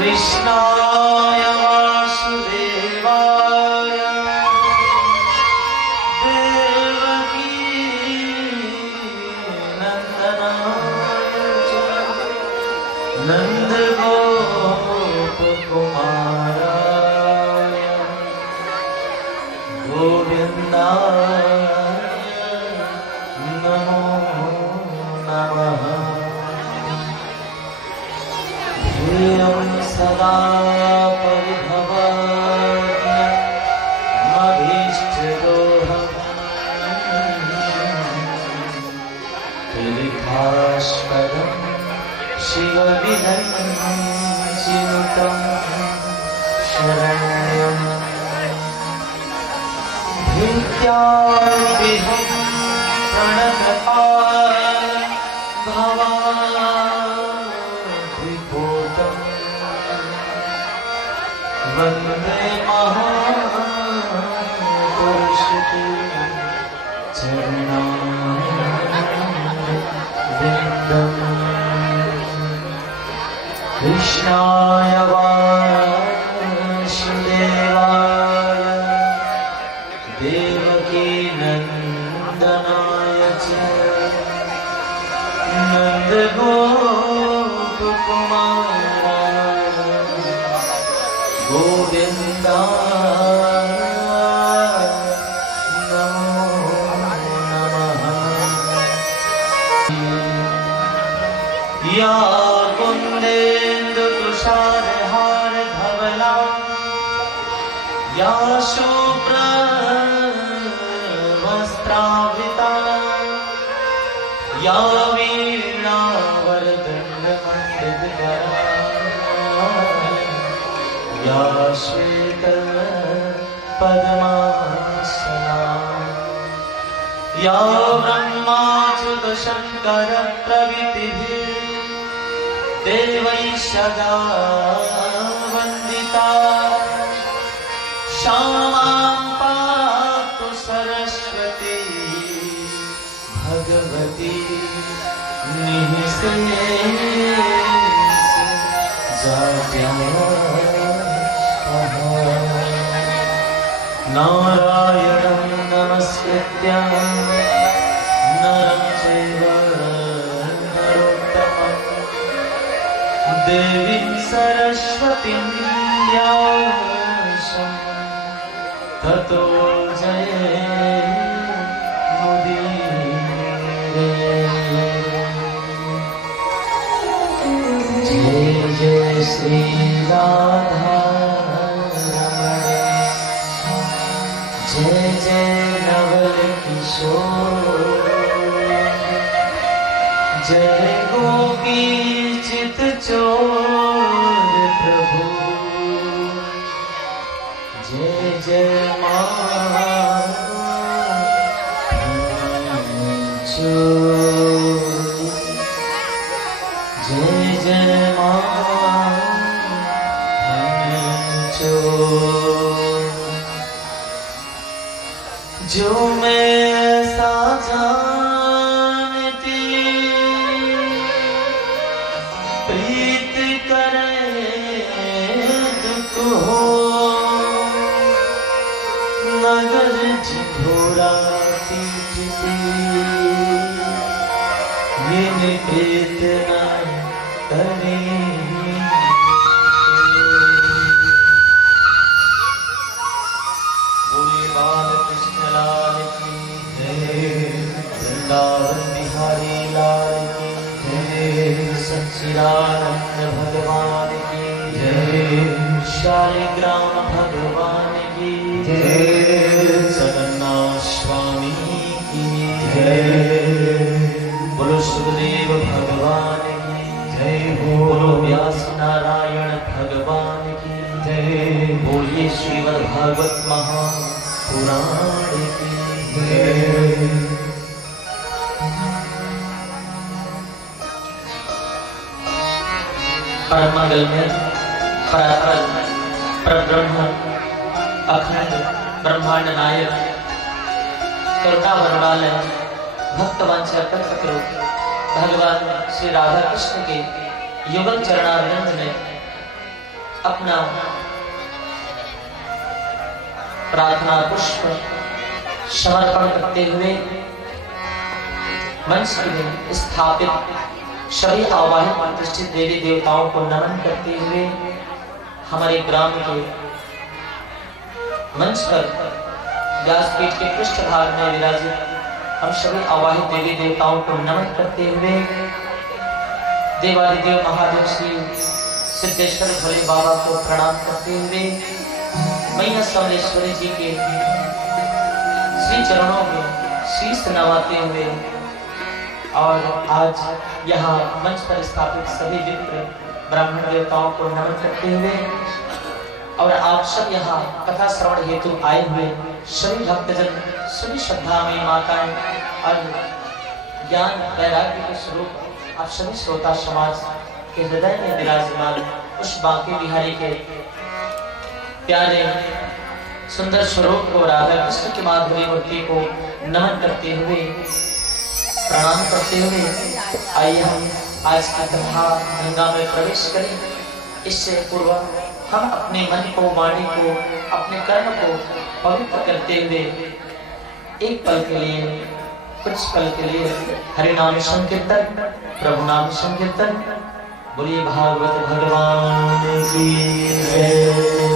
कृष्णाय वासुदेवाय देवकी नंदनाय च नंदगोपकुमाराय गोविन्दाय नमो नमः। सदा परिभवामभीष्टदोहम् त्रिविधास्पदं शिवविनञ्चिनुतं शरण्यं भिद्याद्विहं प्रणतपाल भवाद्विभूतम् वन्दे महापुरुषते चरणारविन्दम्। कृष्णाय वासुदेवाय देवकी नन्दनाय च नन्दगोपकुमाराय गोविन्दाय नमो नमः। या कुन्देन्दुतुषारहारधवला या शुभ्रवस्त्रावृता या वीणावरदण्डमण्डितकरा या श्वेतपद्मासना या ब्रह्माच्युतशङ्करप्रभृतिभिः देवैः सदा वन्दिता क्षमां पातु सरस्वती भगवती नारायणं नमस्कृत्य नरं चैव नरोत्तमं देवीं सरस्वतीं व्यासं ततो जयमुदीरये। जय जय श्री राधा जय जय नवल किशोर जय गोपी चित चोर प्रभु जय जय जय जय जो मैं ऐसा जानती प्रीत करे दुख हो नगर झिठोरा पीटती ये प्रीत न करे। वृंदावन बिहारी लाल की जय सच्चिदानंद भगवान की जय शालिग्राम भगवान की जय जगन्नाथ स्वामी की जय बोलो सुखदेव भगवान की जय बोलो व्यास नारायण भगवान की जय बोलिए श्रीमद् भागवत महापुराण की जय। परम मंगल में परात्पर परब्रह्म अखंड ब्रह्मांड नायक करुणा वरणालय भक्तवांछा कल्पतरु भगवान श्री राधा कृष्ण के युगल चरणारविंद में अपना प्रार्थना पुष्प समर्पण करते हुए मंच में स्थापित सभी आवाहित प्रतिष्ठित देवी देवताओं को नमन करते हुए हमारे ग्राम के मंच पर व्यासपीठ के पृष्ठभाग में विराजित हम सभी आवाहित देवी देवताओं को नमन करते हुए देवादिदेव महादेव श्री सिद्धेश्वर भोले बाबा को प्रणाम करते हुए मैया समलेश्वरी जी के श्री चरणों में शीश नवाते हुए और आज यहाँ मंच पर स्थापित सभी विप्र ब्राह्मण देवताओं को नमन करते हुए और आप सब यहाँ कथा श्रवण हेतु आए हुए सभी भक्तजन सभी श्रद्धामयी माताएं और ज्ञान वैराग्य के स्वरूप आप सभी श्रोता समाज के हृदय में विराजमान उस बांके बिहारी के प्यारे सुंदर स्वरूप को राधा कृष्ण की माधुरी मूर्ति को नमन करते हुए प्रणाम करते हुए आइए हम आज की कथा गंगा में प्रवेश करें। इससे पूर्व हम अपने मन को वाणी को अपने कर्म को पवित्र करते हुए एक पल के लिए कुछ पल के लिए हरि नाम संकीर्तन प्रभु नाम संकीर्तन बोलिए भागवत भगवान की जय।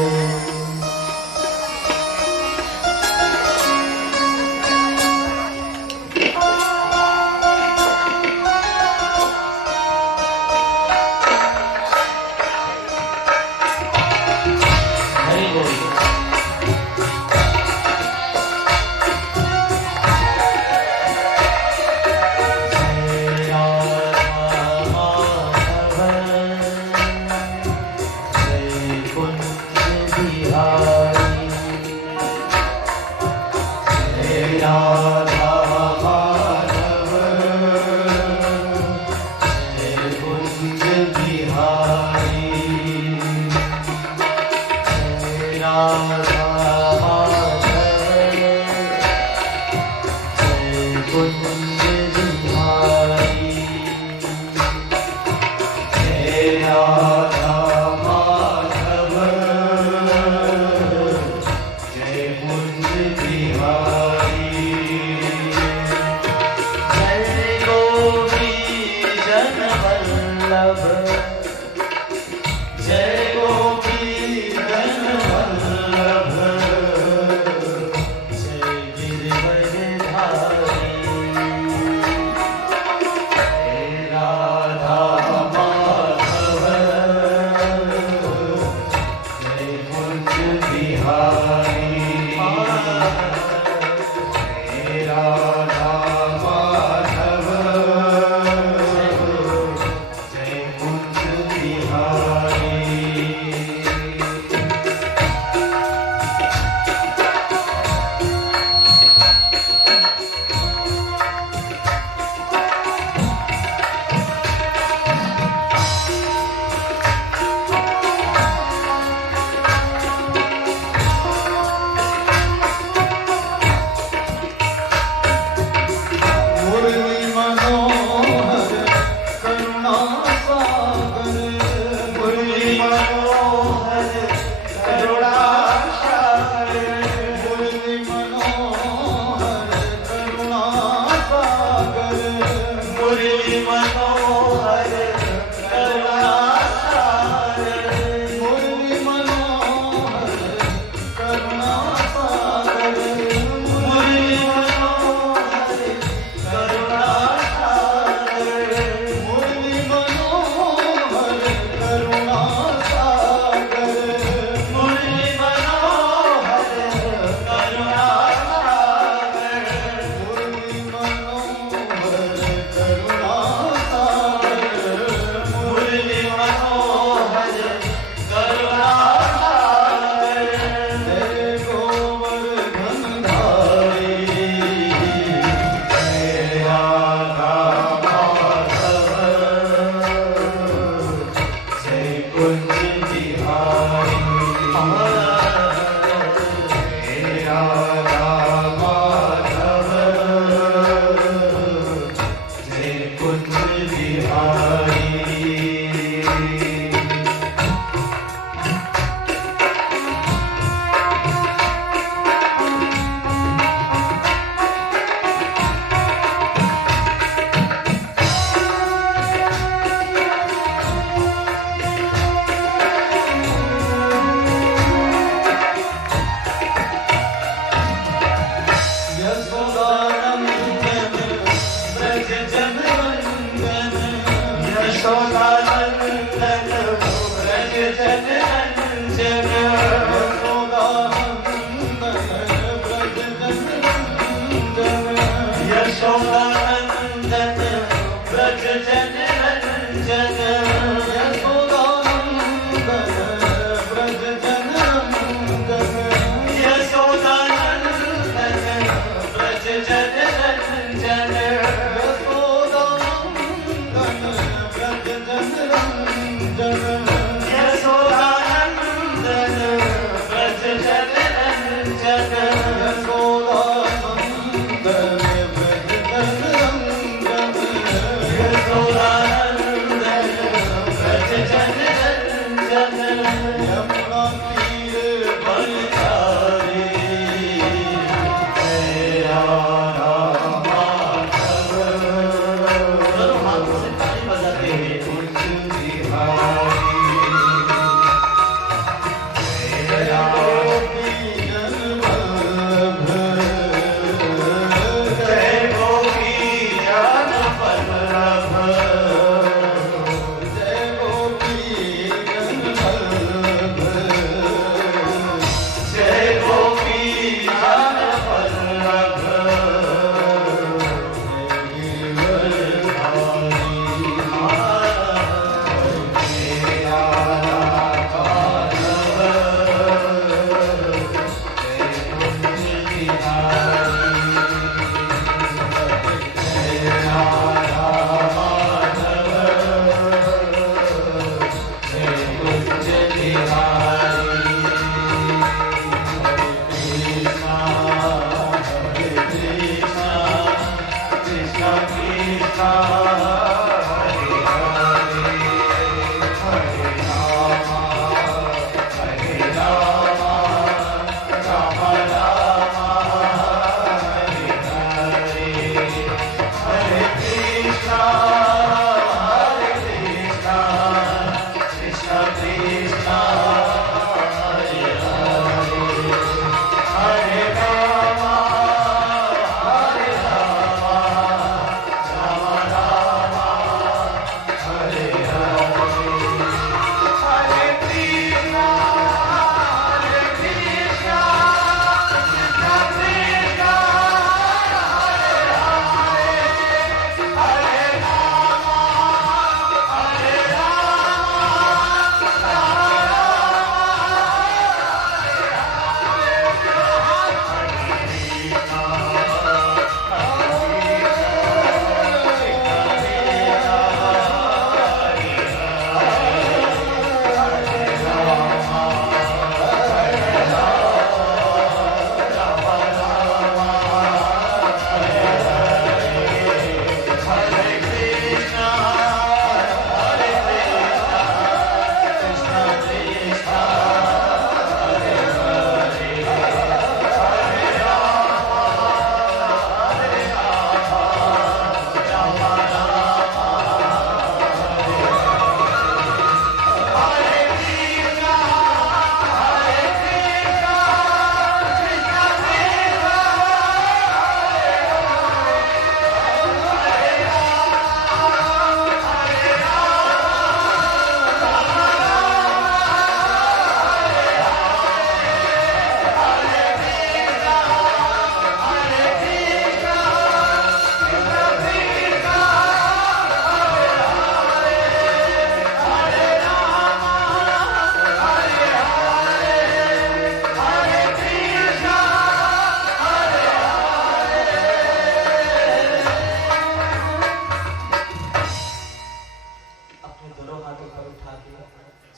कुछ बिहारी।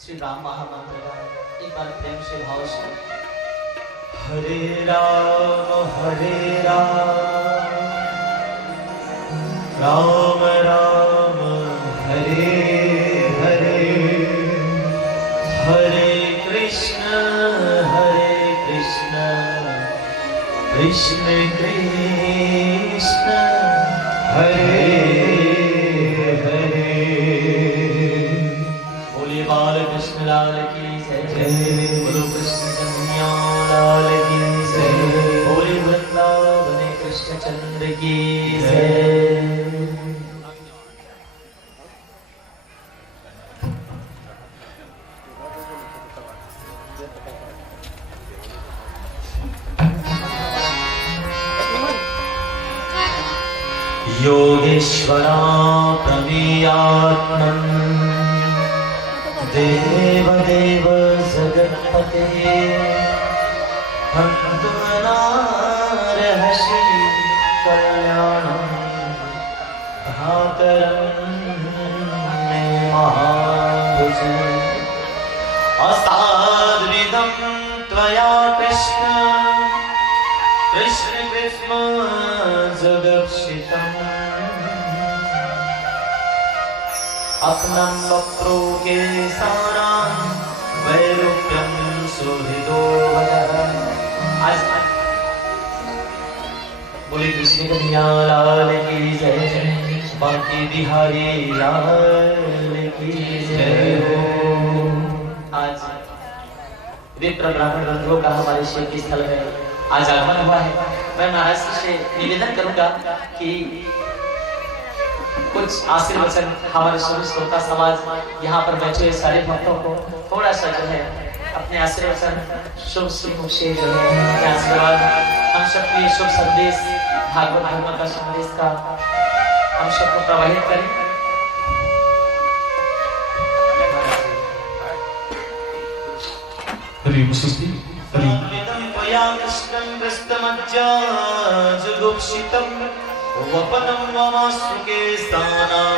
श्री राम महामंत्र का एक बार प्रेम से भाव से हरे राम राम राम कृष्ण कृष्ण हरे हरे। बोले बाल कृष्ण लाल की जय जय, बोलो कृष्ण कन्हैया लाल की जय, बोले वृंदावन कृष्ण चंद्र की जय। योगेश्वरा प्रवीयात्मन् देवदेव जगत्पते हन्तुमनार्हसि कल्याणं भाकरं मे महाभुज। असाद्विदं त्वया कृष्ण कृष्ण कृष्ण जगत्सितम् अपनं वक्रो केसानां वैरूप्यं सुहृदो वदः। आज बोले कृष्ण कन्हैया लाल की जय जय, बांके बिहारी लाल की जय हो। आज विप्र ब्राह्मण बंधुओं का हमारे शिव की स्थल में आज आगमन हुआ है। मैं महाराज से निवेदन करूंगा कि कुछ आशीर्वचन हमारे सभी श्रोता समाज यहाँ पर बैठे सारे भक्तों को थोड़ा सा जो है अपने आशीर्वचन शुभ शुभ से जो है आशीर्वाद हम सबके शुभ संदेश भागवत धर्म का संदेश का हम सबको प्रवाहित करें। हरि सुस्ति हरि कृष्णं कृष्णमज्जा जुगुप्सितं वपनं ममासुके स्थानां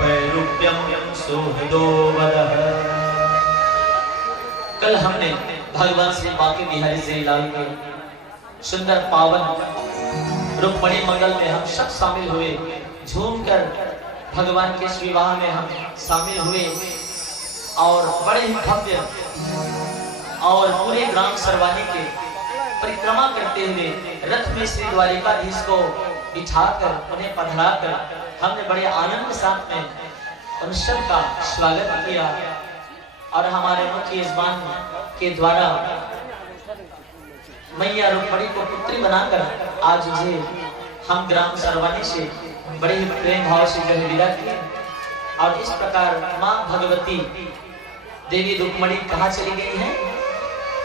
वैरूप्यं सुहृदो वदः। कल हमने भगवान श्री बांके बिहारी जी लाल के सुंदर पावन रुक्मणी मंगल में हम सब शामिल हुए, झूमकर भगवान के विवाह में हम शामिल हुए और बड़े ही भव्य और पूरे ग्राम सरवानी के परिक्रमा करते हुए रथ में श्री द्वारिकाधीश को बिठाकर उन्हें पधराकर हमने बड़े आनंद के साथ में उन सब का स्वागत किया और हमारे मुख्य यजमान के द्वारा मैया रुक्मणी को पुत्री बनाकर आज उसे हम ग्राम सरवानी से बड़े ही प्रेम भाव से जो विदा किए। और इस प्रकार मां भगवती देवी रुक्मणी कहाँ चली गई है?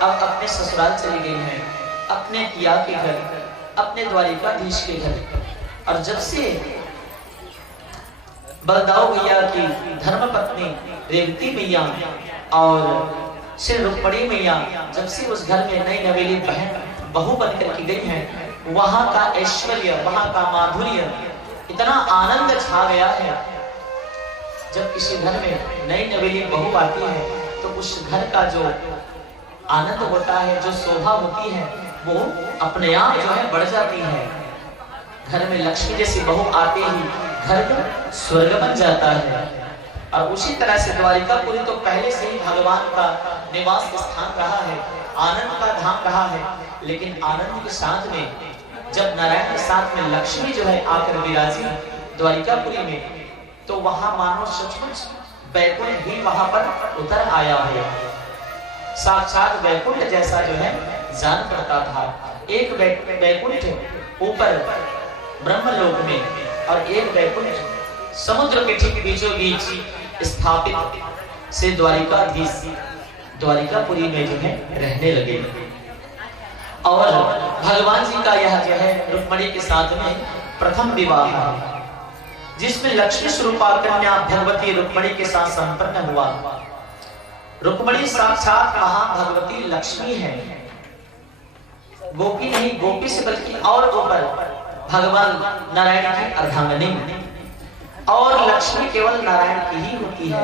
अब अपने ससुराल चली गई है, अपने पिया के घर, अपने द्वारिकाधीश के घर। और जब से बलदाऊ भैया की धर्मपत्नी रेवती मैया और श्री रुक्मणी मैया जब से उस घर में नई नवेली बहन बहू बनकर की गई है, वहां का ऐश्वर्य, वहां का माधुर्य, इतना आनंद छा गया है। जब किसी घर में नई नवेली बहू आती है तो उस घर का जो आनंद होता है, जो शोभा होती है, वो अपने आप जो है बढ़ जाती है। घर में लक्ष्मी जैसी बहू आते ही घर स्वर्ग बन जाता है। और उसी तरह से द्वारिकापुरी तो पहले से ही भगवान का निवास स्थान रहा है, आनंद का धाम रहा है। लेकिन आनंद के साथ में जब नारायण के साथ में लक्ष्मी जो है आकर विराजी द्वारिकापुरी में, तो वहां मानो सचमुच वैकुंठ भी वहां पर उतर आया है। साक्षात वैकुंठ जैसा जो है जान पड़ता था। एक वैकुंठ ऊपर ब्रह्मलोक में और एक वैकुंठ समुद्र के ठीक बीचों बीच स्थापित से द्वारिकाधीश द्वारिकापुरी में जो है रहने लगे। और भगवान जी का यह जो है रुक्मणी के साथ में प्रथम विवाह है, जिसमें लक्ष्मी स्वरूपा कन्या भगवती रुक्मणी के साथ संपन्न हुआ। रुक्मणी साक्षात महाभगवती लक्ष्मी है, गोपी नहीं, गोपी से बल्कि और ऊपर भगवान नारायण की अर्धांगिनी, और लक्ष्मी केवल नारायण की ही होती है।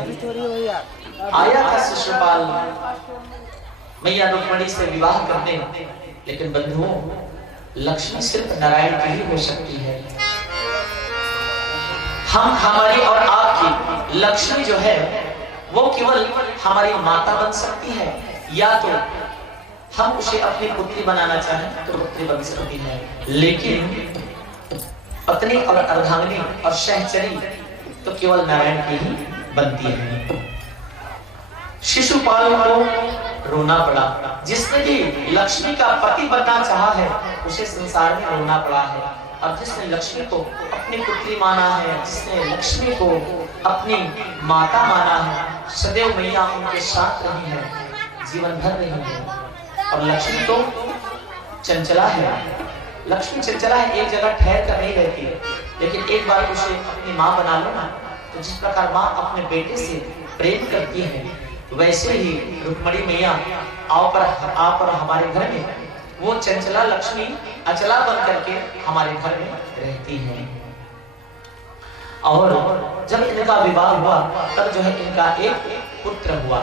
आया था शिशुपाल मैया रुक्मणी से विवाह करने, लेकिन बंधुओं लक्ष्मी सिर्फ नारायण की ही हो सकती है। हम हमारी और आपकी लक्ष्मी जो है वो केवल हमारी माता बन सकती है, या तो हम उसे अपनी पुत्री बनाना चाहें तो पुत्री बन सकती है, लेकिन पत्नी और अर्धांगिनी और सहचरी तो केवल नारायण की ही बनती है। शिशुपाल को रोना पड़ा। जिसने भी लक्ष्मी का पति बनना चाहा है उसे संसार में रोना पड़ा है, और जिसने लक्ष्मी को अपनी पुत्री माना है, जिसने लक्ष्मी को अपनी माता माना है, सदैव मैया उनके साथ रही है, जीवन भर रही है। और लक्ष्मी तो चंचला है, लक्ष्मी चंचला है, एक जगह ठहर कर नहीं रहती, लेकिन एक बार उसे अपनी माँ बना लो ना, तो जिस प्रकार माँ अपने बेटे से प्रेम करती है, वैसे ही रुक्मणी मैया आप और हमारे घर में वो चंचला लक्ष्मी अचला बन करके हमारे घर में रहती है। और जब इनका विवाह हुआ तब जो है इनका एक पुत्र हुआ।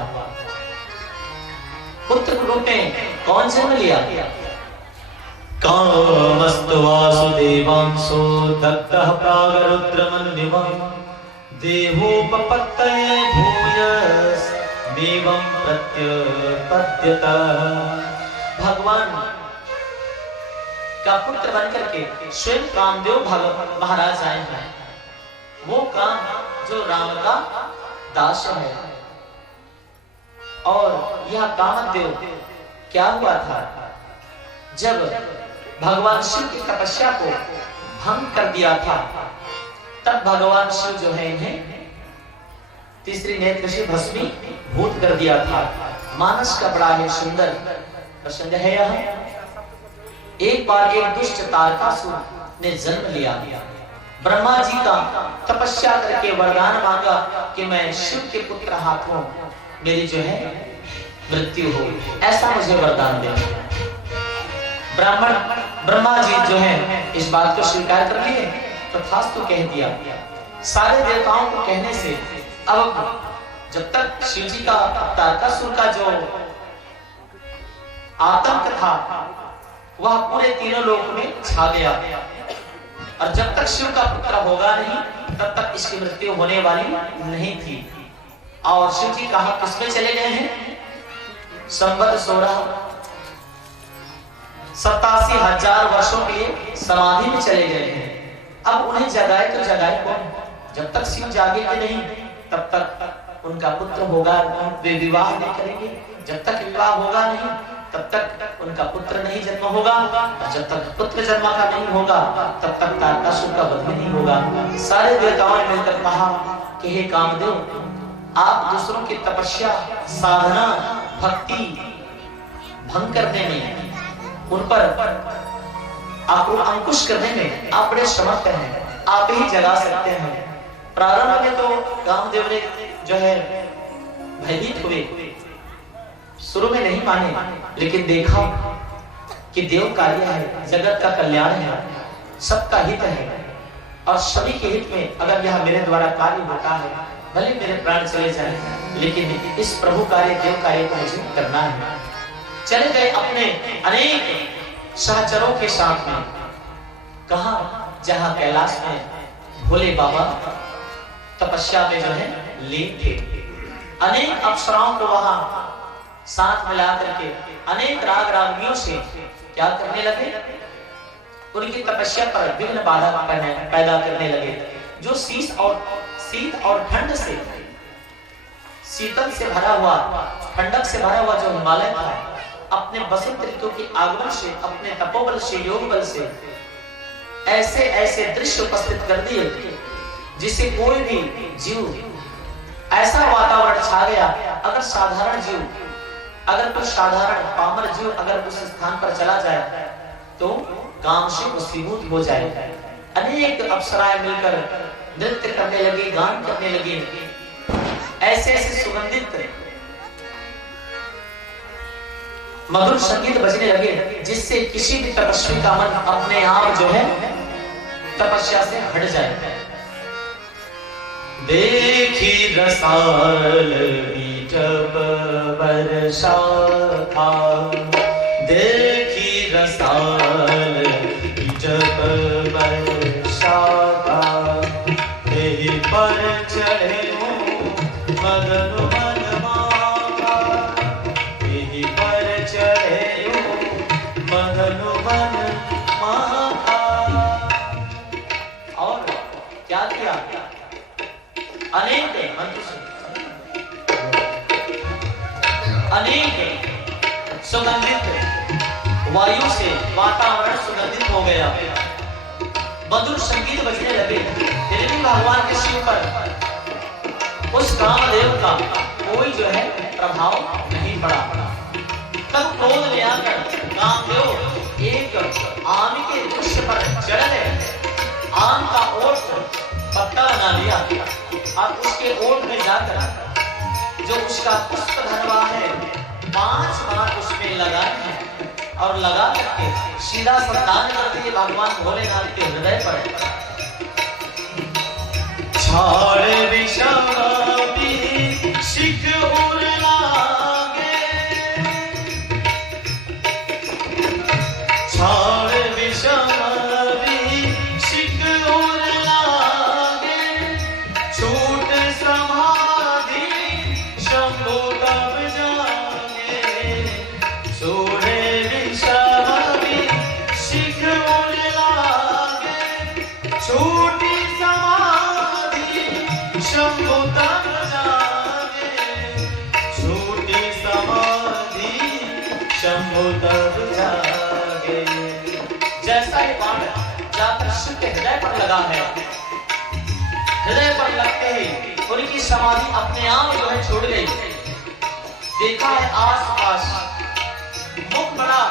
पुत्र के रूप में कौन जन्म लिया? कामस्तु वासुदेवांशो दत्तः प्रागरुद्रमन्विमं देहोपपत्तये भूयस् देवं प्रत्यपद्यत। भगवान का पुत्र बनकर के स्वयं कामदेव महाराज आए हैं। वो काम जो राम का दास है। और यह कामदेव क्या हुआ था? जब भगवान शिव की तपस्या को भंग कर दिया था, तब भगवान शिव जो है इन्हें तीसरी नेत्र से भस्मी भूत कर दिया था। मानस का बड़ा ही सुंदर प्रसंग है यह। एक बार एक दुष्ट तारकासुर ने जन्म लिया। ब्रह्मा जी का तपस्या करके वरदान मांगा कि मैं शिव के पुत्र हाथों मेरी जो है मृत्यु हो, ऐसा मुझे वरदान दे। ब्रह्मा जी जो है इस बात को स्वीकार कर लिए, तथास्तु कह दिया। सारे देवताओं को कहने से अब जब तक शिव जी का तारकासुर का जो आतंक था वह पूरे तीनों लोक में छा गया, और जब तक शिव का पुत्र होगा नहीं तब तक इसकी मृत्यु होने वाली नहीं थी। और शिव जी कहा किसमें चले गए हैं? संवत 87,000 वर्षों के लिए समाधि में चले गए हैं। अब उन्हें जगाए तो जगाए कौन? जब तक शिव जागेंगे नहीं तब तक उनका पुत्र होगा, वे विवाह नहीं करेंगे। जब तक विवाह होगा नहीं तब तक उनका पुत्र नहीं जन्म होगा, और जब तक पुत्र जन्म का नहीं होगा तब तक तारकासुर का वध नहीं होगा। सारे देवताओं ने मिलकर कहा कि हे कामदेव, आप दूसरों की तपस्या, साधना, भक्ति भंग करने में, उन पर आपको अंकुश करने में आप बड़े समर्थ हैं, आप ही जगा सकते हैं। प्रारंभ में तो कामदेव ने जो है भयभीत हुए, शुरू में नहीं माने, लेकिन देखा कि देव कार्य है, जगत का कल्याण है, सबका हित है, और सभी के हित में अगर यह मेरे द्वारा कार्य होता है, भले मेरे प्राण चले जाए, लेकिन इस प्रभु कार्य, देव कार्य को मुझे करना है। चले गए अपने अनेक सहचरों के साथ में। कहा? जहां कैलाश में भोले बाबा तपस्या में जो है लीन थे। अनेक अप्सराओं को वहां साथ मिला करके अनेक राग रागिनियों से क्या करने लगे? उनकी तपस्या पर विघ्न बाधा पैदा करने लगे। जो शीत और ठंड से, शीतल से भरा हुआ, ठंडक से भरा हुआ जो हिमालय था, अपने बसंत ऋतु के आगमन से, अपने तपोबल से, योग बल से ऐसे ऐसे दृश्य उपस्थित कर दिए जिसे कोई भी जीव, ऐसा वातावरण छा गया। अगर साधारण जीव, अगर कोई साधारण पामर जीव अगर उस स्थान पर चला जाए तो काम से वशीभूत हो जाए। अनेक अप्सराएं मिलकर नृत्य करने लगी, गान करने लगी, ऐसे ऐसे सुगंधित मधुर संगीत बजने लगे जिससे किसी भी तपस्वी का मन अपने आप जो है तपस्या से हट जाए। देखी रसाल जब वर्षा था, देखी रसाल जब वर्षा था, यही पर चढ़े मदन मन माता, यही पर चढ़े अनेक सुगंधित वायु से वातावरण सुगंधित हो गया, मधुर संगीत बजने लगे, फिर भी भगवान के शिव पर उस कामदेव का कोई जो है प्रभाव नहीं पड़ा। तब क्रोध में आकर कामदेव एक आम के वृक्ष पर चढ़ गए, आम का ओट पत्ता बना लिया और उसके ओट में जाकर जो उसका पुष्प धनवा है 5 बार उसमें लगाए हैं और लगा करके सीधा संतान करते हुए भगवान भोलेनाथ के हृदय पर छाड़ विषादी शिख उर लागे, छाड़ विषादी शिख उर लागे, छूट समाधि शंभु तब जागे, छोड़े विषादी शिख उर लागे, छूटी शंभु तब जागे, छूटी समाधि शंभु तब जागे। जैसा ही बाण जाकर शिव के हृदय पर लगा है, हृदय पर लगते ही उनकी समाधि अपने आप जो है छूट गई। देखा है आसपास मुख बड़ा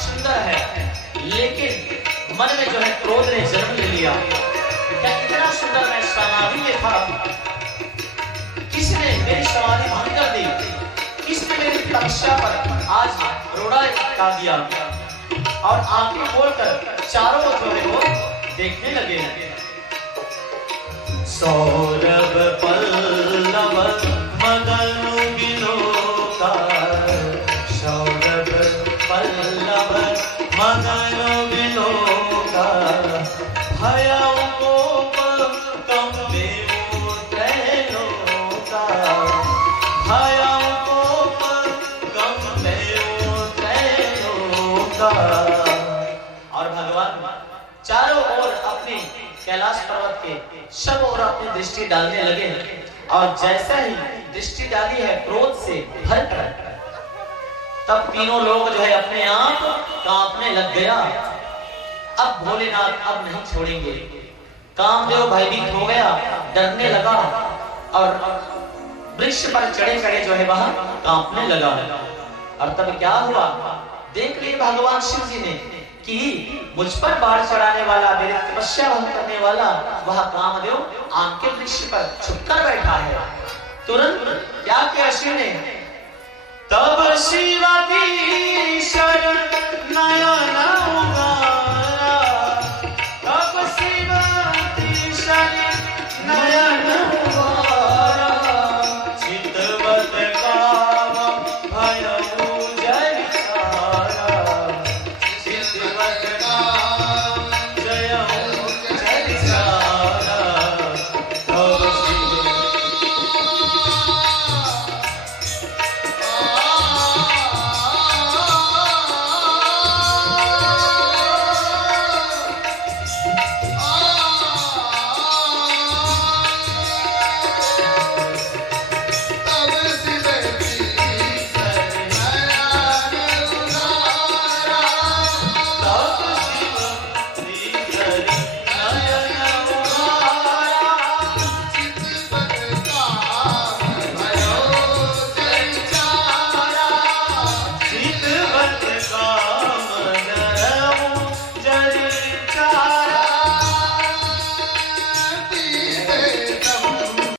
सुंदर है, लेकिन मन में जो है क्रोध ने जन्म ले लिया। कितना सुंदर मैं समाधि में था, किसने मेरी समाधि भंग कर दी, किसने मेरी तपस्या पर आज रोड़ा लगा दिया। और आंखें खोलकर चारों ओर जो है वो देखने लगे। सौरभ पल्लव मदन विलोका, सौरभ पल्लव मदन विलोका, भयउ कोप कंपेउ त्रैलोका, भयउ कोप कंपेउ त्रैलोका। और भगवान चारों ओर अपने कैलाश पर्वत के सब ओर अपनी दृष्टि डालने लगे। और जैसा ही दृष्टि डाली है क्रोध से भरकर, तब तीनों लोग जो है अपने आप कांपने लग गया। अब भोलेनाथ अब नहीं छोड़ेंगे। कामदेव भयभीत हो गया, डरने लगा और वृक्ष पर चढ़े चढ़े जो है वहां कांपने लगा। और तब क्या हुआ, देख लिए भगवान शिव जी ने कि मुझ पर बाढ़ चढ़ाने वाला, मेरी तपस्या भंग करने वाला वह कामदेव आम के वृक्ष पर छुपकर बैठा है। तुरंत क्या किया शिव ने, तब शिव की शरण नयन उगारे,